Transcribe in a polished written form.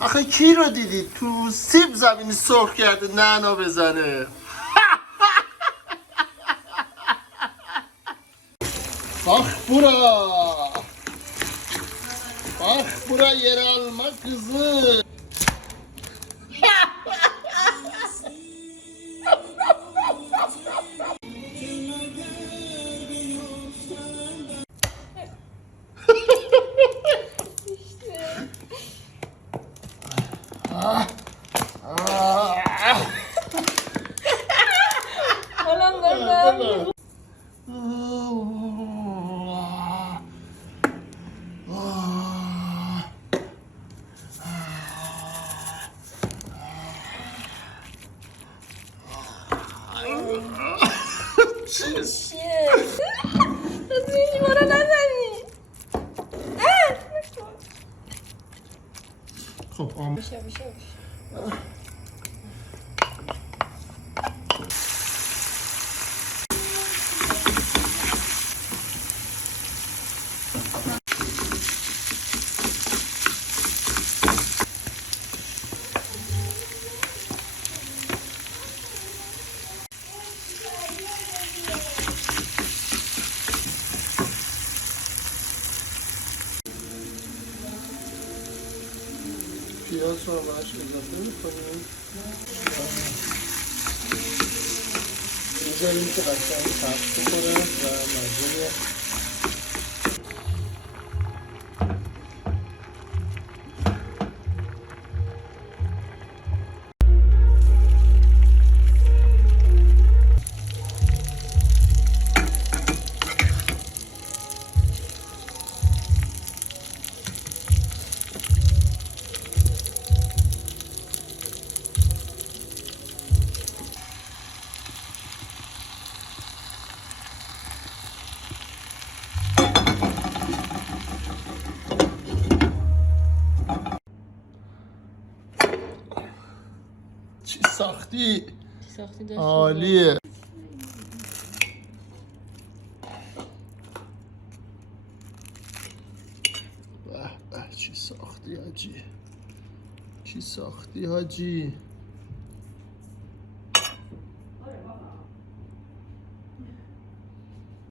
آخه کی رو دیدی تو سیب زمینی سرخ کرده نعنا بزنه؟ Bak bura. Bak bura yer alma kızı. Ulan burada. Rozumiem, mora na ziemi. خب آم Wysia. پیاز رو باش اضافه میکنیم میذاریم که قشنگ تفت بخوره و مزه چی ساختی؟ عالیه به چی ساختی حاجی؟ چی ساختی حاجی؟